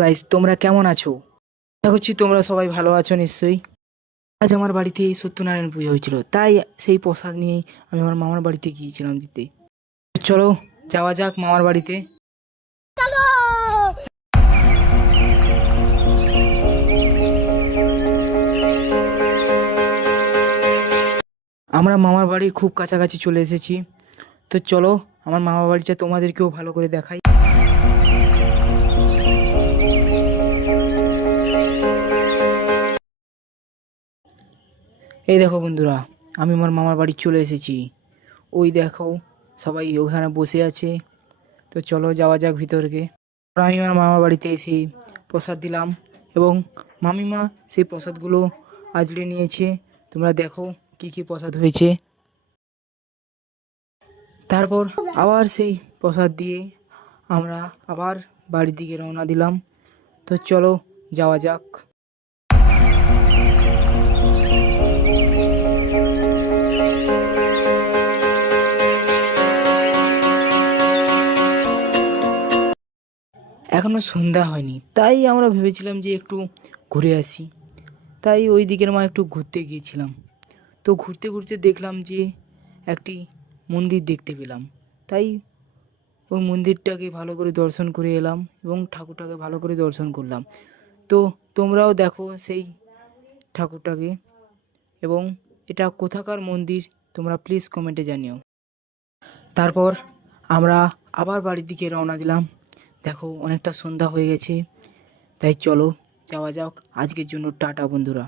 Guys, তোমরা কেমন আছো? আশা করছি তোমরা সবাই ভালো আছো নিশ্চয়ই। আজ আমার বাড়িতে সত্যনারায়ণ পুজো হয়েছিল, তাই সেই প্রসাদ নিয়ে আমি আমার মামার বাড়িতে গিয়েছিলাম দিতে। চলো যাওয়া যাক মামার বাড়িতে। আমরা মামার বাড়ির খুব কাছাকাছি চলে এসেছি। তো চলো আমার মামার বাড়িটা তোমাদেরকেও ভালো করে দেখাই। এই দেখো বন্ধুরা, আমি আমার মামার বাড়ি চলে এসেছি। ওই দেখো সবাই ওখানে বসে আছে। তো চলো যাওয়া যাক ভিতরকে। আমি আমার মামার বাড়িতে এসে প্রসাদ দিলাম এবং মামিমা সেই প্রসাদগুলো আজলে নিয়েছে। তোমরা দেখো কি কি প্রসাদ হয়েছে। তারপর আবার সেই প্রসাদ দিয়ে আমরা আবার বাড়ির দিকে রওনা দিলাম। তো চলো যাওয়া যাক। এখনো সন্ধ্যা হয়নি, তাই আমরা ভেবেছিলাম যে একটু ঘুরে আসি। তাই ওই দিকের একটু ঘুরতে গিয়েছিলাম। তো ঘুরতে ঘুরতে দেখলাম যে একটি মন্দির দেখতে পেলাম। তাই ওই মন্দিরটাকে ভালো করে দর্শন করে এলাম এবং ঠাকুরটাকে ভালো করে দর্শন করলাম। তো তোমরাও দেখো সেই ঠাকুরটাকে, এবং এটা কোথাকার মন্দির তোমরা প্লিজ কমেন্টে জানিও। তারপর আমরা আবার বাড়ির দিকে রওনা দিলাম। দেখো অনেকটা সন্ধ্যা হয়ে গেছে, তাই চলো যাওয়া যাক। আজকের জন্য টাটা বন্ধুরা।